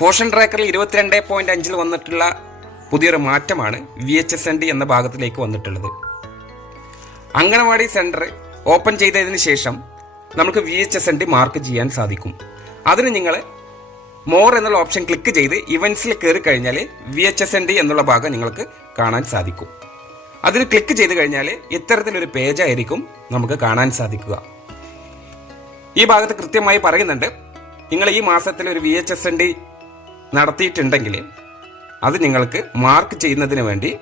Portion ട്രാക്കറിൽ ഇരുപത്തിരണ്ട് point അഞ്ചിൽ വന്നിട്ടുള്ള പുതിയൊരു മാറ്റമാണ് V H S N D എന്ന ഭാഗത്തിലേക്ക് വന്നിട്ടുള്ളത്. അങ്കണവാടി സെന്റർ ഓപ്പൺ ചെയ്തതിന് ശേഷം നമുക്ക് V H S N D mark ചെയ്യാൻ സാധിക്കും. അതിന് നിങ്ങൾ മോർ എന്നുള്ള ഓപ്ഷൻ ക്ലിക്ക് ചെയ്ത് ഇവൻസിൽ കയറി കഴിഞ്ഞാൽ V H S N D എന്നുള്ള ഭാഗം നിങ്ങൾക്ക് കാണാൻ സാധിക്കും. അതിൽ ക്ലിക്ക് ചെയ്ത് കഴിഞ്ഞാൽ ഇത്തരത്തിലൊരു പേജായിരിക്കും നമുക്ക് കാണാൻ സാധിക്കുക. ഈ ഭാഗത്ത് കൃത്യമായി പറയുന്നുണ്ട് നിങ്ങൾ ഈ മാസത്തിൽ ഒരു V H S N D നടത്തിയിട്ടുണ്ടെങ്കിൽ അത് നിങ്ങൾക്ക് മാർക്ക് ചെയ്യുന്നതിന് വേണ്ടി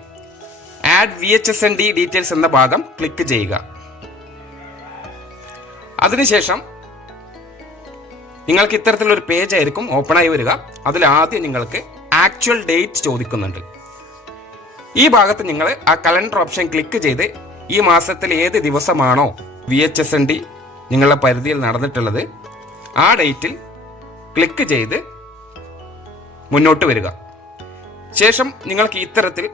add V H S N D details എന്ന ഭാഗം ക്ലിക്ക് ചെയ്യുക. അതിനുശേഷം നിങ്ങൾക്ക് ഇത്തരത്തിലൊരു പേജ് ആയിരിക്കും ഓപ്പൺ ആയി വരിക. അതിൽ ആദ്യം നിങ്ങൾക്ക് ആക്ച്വൽ ഡേറ്റ് ചോദിക്കുന്നുണ്ട്. ഈ ഭാഗത്ത് നിങ്ങൾ ആ കലണ്ടർ ഓപ്ഷൻ ക്ലിക്ക് ചെയ്ത് ഈ മാസത്തിൽ ഏത് ദിവസമാണോ V H S N D നിങ്ങളുടെ പരിധിയിൽ നടന്നിട്ടുള്ളത് ആ ഡേറ്റിൽ ക്ലിക്ക് ചെയ്ത് മുന്നോട്ട് വരിക. ശേഷം നിങ്ങൾക്ക് ഇത്തരത്തിൽ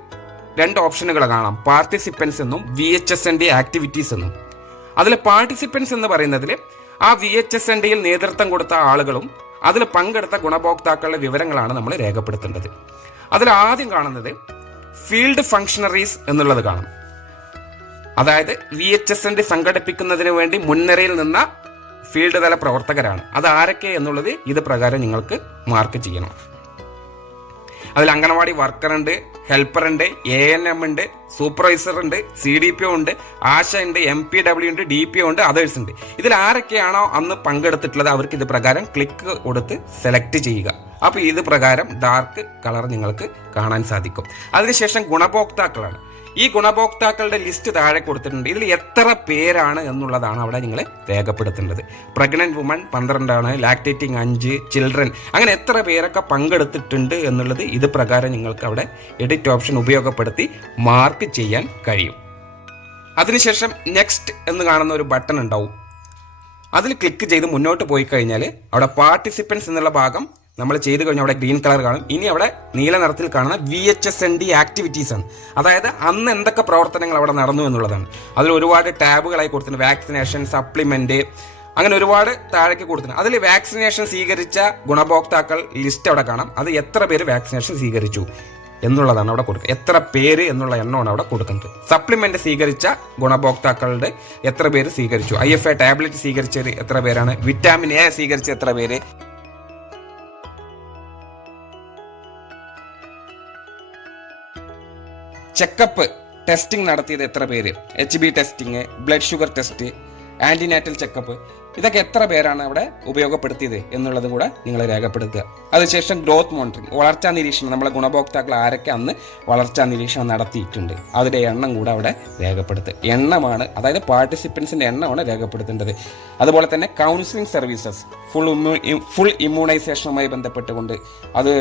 രണ്ട് ഓപ്ഷനുകൾ കാണാം. പാർട്ടിസിപ്പൻസ് എന്നും V H S N D activities എന്നും. അതിൽ പാർട്ടിസിപ്പൻസ് എന്ന് പറയുന്നതിൽ ആ വി എച്ച് എസ് എൻ ഡിയിൽ നേതൃത്വം കൊടുത്ത ആളുകളും അതിൽ പങ്കെടുത്ത ഗുണഭോക്താക്കളുടെ വിവരങ്ങളാണ് നമ്മൾ രേഖപ്പെടുത്തേണ്ടത്. അതിൽ ആദ്യം കാണുന്നത് ഫീൽഡ് ഫങ്ഷണറീസ് എന്നുള്ളത് കാണാം. അതായത് V H S N D സംഘടിപ്പിക്കുന്നതിന് വേണ്ടി മുൻനിരയിൽ നിന്ന ഫീൽഡ് തല പ്രവർത്തകരാണ്. അത് ആരൊക്കെ എന്നുള്ളത് ഇത് പ്രകാരം നിങ്ങൾക്ക് മാർക്ക് ചെയ്യണം. അതിൽ അംഗനവാടി ഹെൽപ്പർ ഉണ്ട് എ എൻ എം ഉണ്ട് സൂപ്പർവൈസർ ഉണ്ട് സി ഡി പി ഉണ്ട് ആശ ഉണ്ട് എം പി ഡബ്ല്യു ഉണ്ട് ഡി പി ഉണ്ട് അതേഴ്സ് ഉണ്ട്. ഇതിൽ ആരൊക്കെയാണോ അന്ന് പങ്കെടുത്തിട്ടുള്ളത് അവർക്ക് ഇത് പ്രകാരം ക്ലിക്ക് കൊടുത്ത് സെലക്ട് ചെയ്യുക. അപ്പോൾ ഇത് പ്രകാരം ഡാർക്ക് കളർ നിങ്ങൾക്ക് കാണാൻ സാധിക്കും. അതിനുശേഷം ഗുണഭോക്താക്കളാണ്. ഈ ഗുണഭോക്താക്കളുടെ ലിസ്റ്റ് താഴെ കൊടുത്തിട്ടുണ്ട്. ഇതിൽ എത്ര പേരാണ് എന്നുള്ളതാണ് അവിടെ നിങ്ങൾ രേഖപ്പെടുത്തേണ്ടത്. പ്രഗ്നന്റ് വുമൺ പന്ത്രണ്ടാണ് ലാക്ടേറ്റിംഗ് അഞ്ച് ചിൽഡ്രൻ അങ്ങനെ എത്ര പേരൊക്കെ പങ്കെടുത്തിട്ടുണ്ട് എന്നുള്ളത് ഇത് പ്രകാരം നിങ്ങൾക്ക് അവിടെ എഡിറ്റ് ഓപ്ഷൻ ഉപയോഗപ്പെടുത്തി മാർക്ക് ചെയ്യാൻ കഴിയും. അതിനുശേഷം നെക്സ്റ്റ് എന്ന് കാണുന്ന ഒരു ബട്ടൺ ഉണ്ടാവും. അതിൽ ക്ലിക്ക് ചെയ്ത് മുന്നോട്ട് പോയി കഴിഞ്ഞാൽ അവിടെ പാർട്ടിസിപ്പൻസ് എന്നുള്ള ഭാഗം നമ്മൾ ചെയ്ത് കഴിഞ്ഞാൽ അവിടെ ഗ്രീൻ കളർ കാണും. ഇനി അവിടെ നീല നിറത്തിൽ കാണുന്ന V H S N D activities ആണ്. അതായത് അന്ന് എന്തൊക്കെ പ്രവർത്തനങ്ങൾ അവിടെ നടന്നു എന്നുള്ളതാണ്. അതിൽ ഒരുപാട് ടാബുകളായി കൊടുത്തിട്ടുണ്ട്. വാക്സിനേഷൻ സപ്ലിമെന്റ് അങ്ങനെ ഒരുപാട് താഴേക്ക് കൊടുത്തിട്ടുണ്ട്. അതിൽ വാക്സിനേഷൻ സ്വീകരിച്ച ഗുണഭോക്താക്കൾ ലിസ്റ്റ് അവിടെ കാണാം. അത് എത്ര പേര് വാക്സിനേഷൻ സ്വീകരിച്ചു എന്നുള്ളതാണ് അവിടെ കൊടുക്കുക. എത്ര പേര് എന്നുള്ള എണ്ണമാണ് അവിടെ കൊടുക്കുന്നത്. സപ്ലിമെന്റ് സ്വീകരിച്ച ഗുണഭോക്താക്കളുടെ എത്ര പേര് സ്വീകരിച്ചു? ഐ എഫ് എ ടാബ്ലറ്റ് സ്വീകരിച്ചത് എത്ര പേരാണ്? വിറ്റാമിൻ എ സ്വീകരിച്ച എത്ര പേര്? ചെക്കപ്പ് ടെസ്റ്റിംഗ് നടത്തിയത് എത്ര പേര്? H B testing blood sugar test antenatal checkup ഇതൊക്കെ എത്ര പേരാണ് അവിടെ ഉപയോഗപ്പെടുത്തിയത് എന്നുള്ളതും കൂടെ നിങ്ങൾ രേഖപ്പെടുത്തുക. അതിനുശേഷം ഗ്രോത്ത് മോണിറ്ററിംഗ് വളർച്ചാ നിരീക്ഷണം നമ്മളെ ഗുണഭോക്താക്കൾ ആരൊക്കെ അന്ന് വളർച്ചാ നിരീക്ഷണം നടത്തിയിട്ടുണ്ട് അതിന്റെ എണ്ണം കൂടെ അവിടെ രേഖപ്പെടുത്തുക. എണ്ണമാണ് അതായത് പാർട്ടിസിപ്പൻസിന്റെ എണ്ണമാണ് രേഖപ്പെടുത്തേണ്ടത്. അതുപോലെ തന്നെ കൗൺസിലിംഗ് സർവീസസ് ഫുൾ ഇമ്മ്യൂ ഫുൾ ഇമ്മ്യൂണൈസേഷനുമായി ബന്ധപ്പെട്ടുകൊണ്ട് അത്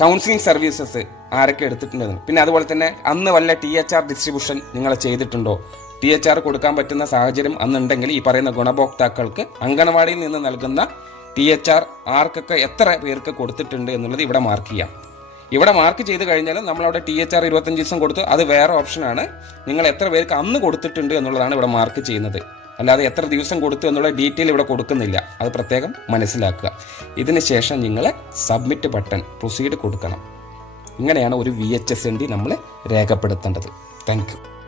കൗൺസിലിംഗ് സർവീസസ് ആരൊക്കെ എടുത്തിട്ടുണ്ടെന്ന്. പിന്നെ അതുപോലെ തന്നെ അന്ന് വല്ല ടി എച്ച് ആർ ഡിസ്ട്രിബ്യൂഷൻ നിങ്ങൾ ചെയ്തിട്ടുണ്ടോ? ടി എച്ച് ആർ കൊടുക്കാൻ പറ്റുന്ന സാഹചര്യം അന്നുണ്ടെങ്കിൽ ഈ പറയുന്ന ഗുണഭോക്താക്കൾക്ക് അംഗനവാടിയിൽ നിന്ന് നൽകുന്ന ടി എച്ച് ആർ ആർക്കൊക്കെ എത്ര പേർക്ക് കൊടുത്തിട്ടുണ്ട് എന്നുള്ളത് ഇവിടെ മാർക്ക് ചെയ്യാം. ഇവിടെ മാർക്ക് ചെയ്ത് കഴിഞ്ഞാൽ നമ്മളവിടെ ടി എച്ച് ആർ ഇരുപത്തഞ്ച് ദിവസം കൊടുത്തു അത് വേറെ ഓപ്ഷനാണ് നിങ്ങൾ എത്ര പേർക്ക് അന്ന് കൊടുത്തിട്ടുണ്ട് എന്നുള്ളതാണ് ഇവിടെ മാർക്ക് ചെയ്യുന്നത്. അല്ലാതെ എത്ര ദിവസം കൊടുത്തു എന്നുള്ള ഡീറ്റെയിൽ ഇവിടെ കൊടുക്കുന്നില്ല. അത് പ്രത്യേകം മനസ്സിലാക്കുക. ഇതിന് ശേഷം നിങ്ങൾ സബ്മിറ്റ് ബട്ടൺ പ്രൊസീഡ് കൊടുക്കണം. ഇങ്ങനെയാണ് ഒരു V H S N D നമ്മൾ രേഖപ്പെടുത്തേണ്ടത്. താങ്ക്